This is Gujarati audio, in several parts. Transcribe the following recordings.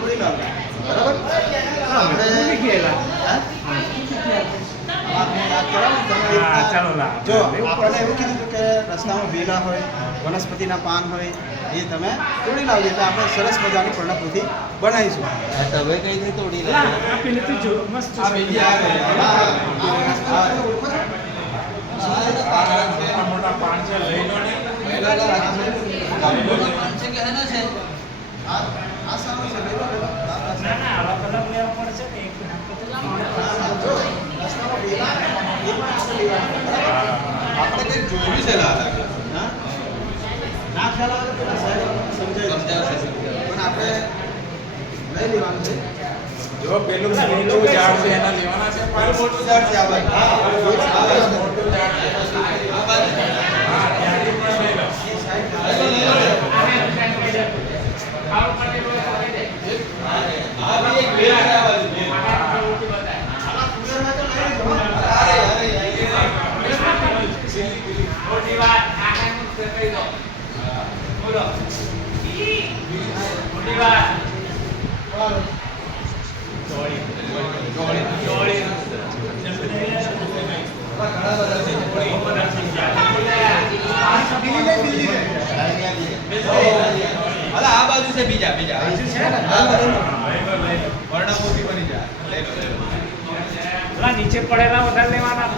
તોડી લાવતા બરાબર. આપણે જો આપણે એવું કીધું હતું કે રસ્તામાં વેલા હોય વનસ્પતિના પાન હોય એ તમે તોડી લાવજો એટલે આપણે સરસ મજાની પર્ણપોથી બનાવીશું. તમે કઈ રીતે તોડી મોટા પાન છે લઈ લો ને. આ સારું છે લઈ લો. ના ના આવા કલર લેવા પડશે ને એક રસ્તામાં વેલા એ પણ આપણે લેવાનું બરાબર. આપણે કઈ જોયું છે લાગે ના ખ્યાલ આવે તો પેલા સાહેબ આપણને સમજાવશે પણ આપણે લઈ લેવાનું છે. જો પેલું મોટું ઝાડ છે એના લેવાના છે. પેલું મોટું ઝાડ છે આ બાજુ. હા મોટું ઝાડ છે. આ બાજુ. હા ત્યાંથી પણ લઈ લો. આ બી એક ભેટ છે આ બાજુ. મોટી વાત આખાનું કહી દો. બોલો મોટી વાત જોડી અલા આ બાજુ છે બીજા વર્ણમોથી બની જાય. લઈ લો પેલા નીચે પડેલા વધારે લેવાના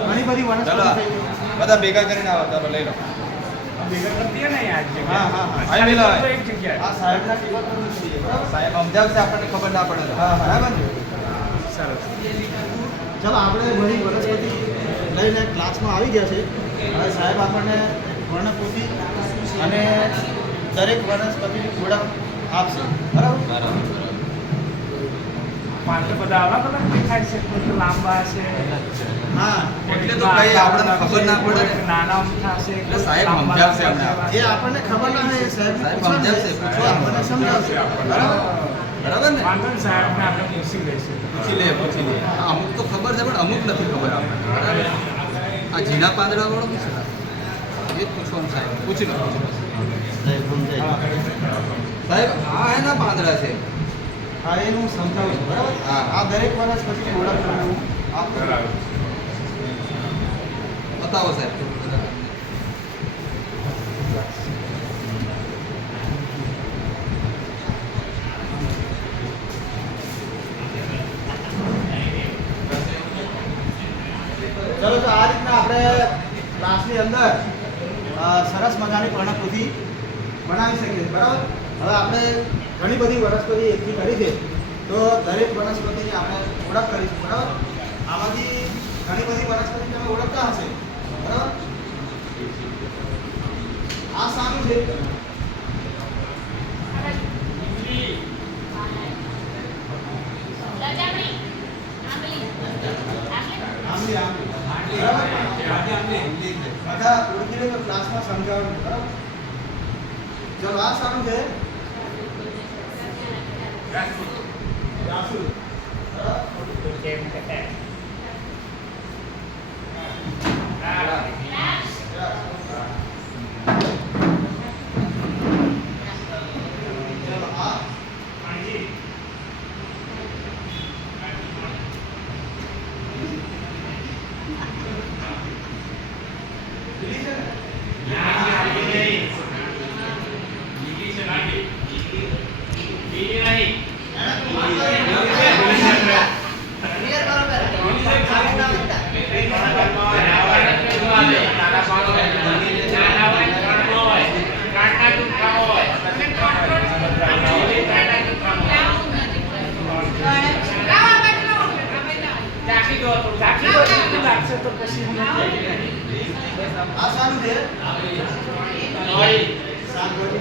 ઘણી બધી વનસ્પતિ ચલો થઈ ગઈ. બધા ભેગા કરીને આવો ચાલો લઈ લો. ભેગા કરી દે ને યાર હા હા હા અહીં પેલા એક જગ્યાએ આ સાહેબના ટેબલ પર જ જોઈએ બરાબર. સાહેબ સમજાવશે આપણને ખબર ના પડે તો. હા બરાબર ને. સરસ ચાલો આપણે બધી વનસ્પતિ લઈને ક્લાસમાં આવી ગયા છે. હવે સાહેબ આપણને વર્ણપોથી અને દરેક વનસ્પતિની ઓળખ આપશે બરાબર. પાંચ બધા અલગ અલગ દેખાય છે. કોઈ તો લાંબા છે હા એટલે તો કઈ આપણને ખબર ના પડે ને. નાના અમથા છે એટલે સાહેબ સમજાવશે અમને. જે આપણને ખબર ના હોય એ સાહેબને સાહેબ પૂછવાનું સમજાવશે, છે. પૂછો. આપણને સમજાવશે બરાબર. બરાબર ને? વાંધો નહીં, સાહેબને આપણે પૂછી લઈશું. પૂછી લે. હા, અમુક તો ખબર છે પણ અમુક નથી ખબર આપણને. બરાબર. આ ઝીણા પાંદડા વાળો શું છે? એ જ પૂછવાનું સાહેબ. પૂછી લો. સાહેબ આ એના પાંદડા છે. હા એનું હું સમજાવું છું બરાબર. હા. આ દરેક વનસ્પતિની ઓળખ તમને હું આપું છું. બતાવો સાહેબ. ચલો તો આ રીતના આપણે ક્લાસની અંદર સરસ મજાની પર્ણપોથી બનાવી શકીએ બરાબર. હવે આપણે ઘણી બધી વનસ્પતિ એકઠી કરી છે તો દરેક વનસ્પતિની આપણે ઓળખ કરીશું બરાબર. આમાંથી ઘણી બધી વનસ્પતિ તમે ઓળખતા હશે બરાબર. આ સારું છે. આંબલી આંબલી બરાબર. બધા ઓળખી લે તો ક્લાસમાં સમજાવવાનું બરાબર. ચલો આ સારું છે. જાસૂદ બરાબર. ચલો આ લીલી છે ને? લાગશે તો પછી આ સારું છે. શાકભાજી